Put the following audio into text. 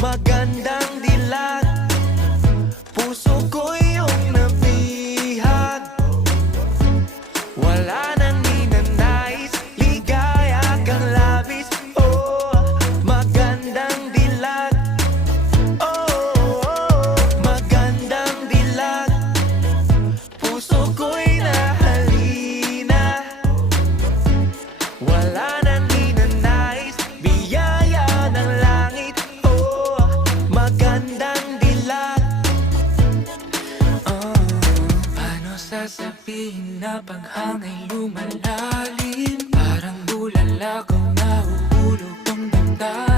magandang dilag. Puso ko iyong nabihag. Wala nang ninanais, ligaya kang labis. Oh, magandang dilag. Oh, magandang dilag. Puso ko'y nahalina. Wala nang ninanais, biyaya ng langit. Oh, magandang dilag. Paano sasabihin na paghangay lumalalim? Parang bulala kung nahuhulog ang damdamin.